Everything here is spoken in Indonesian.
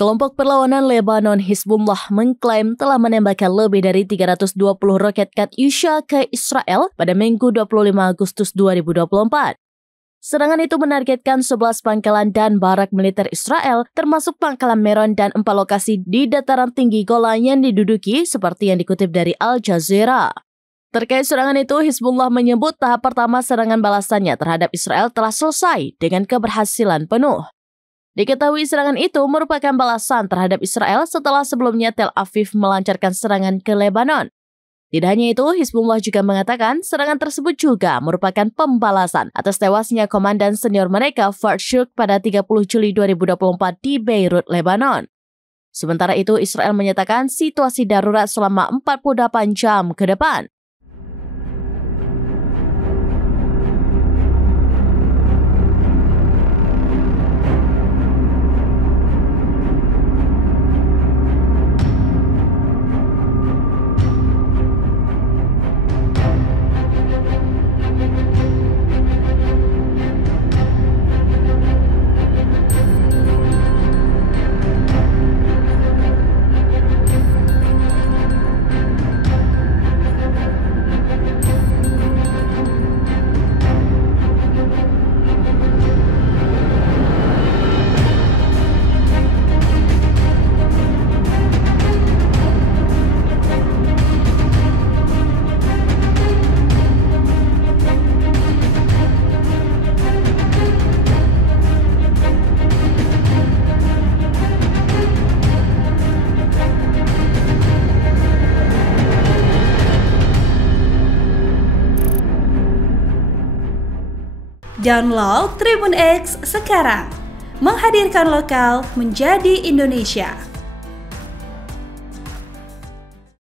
Kelompok perlawanan Lebanon Hizbullah mengklaim telah menembakkan lebih dari 320 roket Katyusha ke Israel pada Minggu 25 Agustus 2024. Serangan itu menargetkan 11 pangkalan dan barak militer Israel, termasuk pangkalan Meron dan 4 lokasi di dataran tinggi Golan yang diduduki, seperti yang dikutip dari Al Jazeera. Terkait serangan itu, Hizbullah menyebut tahap pertama serangan balasannya terhadap Israel telah selesai dengan keberhasilan penuh. Diketahui serangan itu merupakan balasan terhadap Israel setelah sebelumnya Tel Aviv melancarkan serangan ke Lebanon. Tidak hanya itu, Hizbullah juga mengatakan serangan tersebut juga merupakan pembalasan atas tewasnya komandan senior mereka Fuad Shukr pada 30 Juli 2024 di Beirut, Lebanon. Sementara itu, Israel menyatakan situasi darurat selama 48 jam ke depan. Download Tribun X sekarang, menghadirkan lokal menjadi Indonesia.